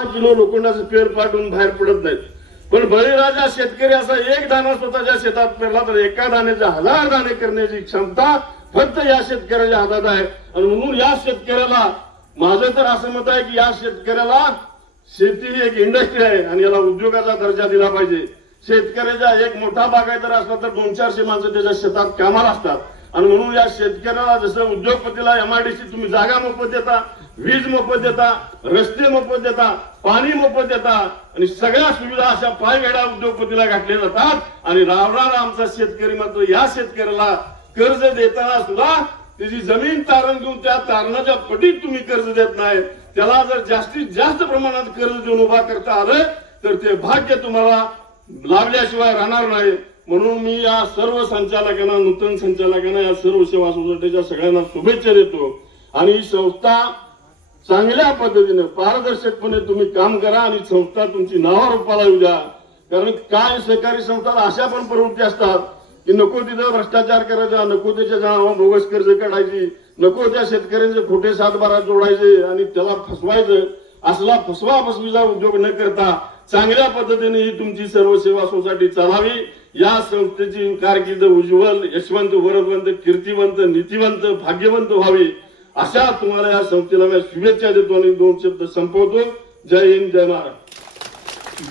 Kilo लोखंडाचं पेर पाठवून बाहेर पडत नाहीत, पण बळीराजा शेतकरी असा एक दाणा स्वतःच्या शेतात पेरला तर एका दाण्याचे 1000 दाणे करण्याची क्षमता फक्त या शेतकऱ्याच्या हातात आहे। आणि म्हणून या शेतकऱ्याला माझं तर असं मत आहे की या शेतकऱ्याला शेती ही एक इंडस्ट्री आहे आणि याला उद्योगाचा दर्जा दिला पाहिजे। शेतकऱ्याचा एक मोठा बागायतदार असला तर 200-400 माणसं त्याच्या शेतात कामाला असतात आणि म्हणून या शेतकऱ्याला जसं उद्योगपतीला MIDC तुम्ही जागा मोफत देता, वीज मोफत देता, रस्ते मोफत देता, पाणी मोफत देता आणि सगळ्या सुविधा अशा पायघड्या उद्योगपतीला घातल्या जातात आणि रावणारा आमचा शेतकरी मात्र या शेतकऱ्याला कर्ज देताना सुद्धा त्याची जमीन तारण घेऊन त्या तारणाच्या पटीत तुम्ही कर्ज देत नाही। त्याला जर जास्तीत जास्त प्रमाणात कर्ज देऊन उभा करता आलं तर ते भाग्य तुम्हाला लाभल्याशिवाय राहणार नाही। म्हणून मी या सर्व संचालकांना, नूतन संचालकांना, या सर्व सेवा सोसायटीच्या सगळ्यांना शुभेच्छा देतो आणि ही संस्था चांगल्या पद्धतीने पारदर्शकपणे तुम्ही काम करा आणि संस्था तुमची नावारूपाला येऊ द्या। कारण काय सहकारी संस्थांना अशा पण प्रवृत्ती असतात की नको तिथं भ्रष्टाचार करायचा, नको त्याच्या नावावर बोगस कर्ज काढायची, नको त्या शेतकऱ्यांचे खोटे 7-12 जोडायचे आणि त्याला फसवायचं। असला फसवीचा उद्योग न करता चांगल्या पद्धतीने ही तुमची सर्व सेवा सोसायटी चालावी। या संस्थेची कारकीर्द उज्ज्वल, यशवंत, वरदवंत, कीर्तिवंत, नीतिवंत, भाग्यवंत व्हावी अशा तुम्हाला या संस्थेला मी शुभेच्छा देतो आणि 2 शब्द संपवतो। जय हिंद, जय महाराष्ट्र।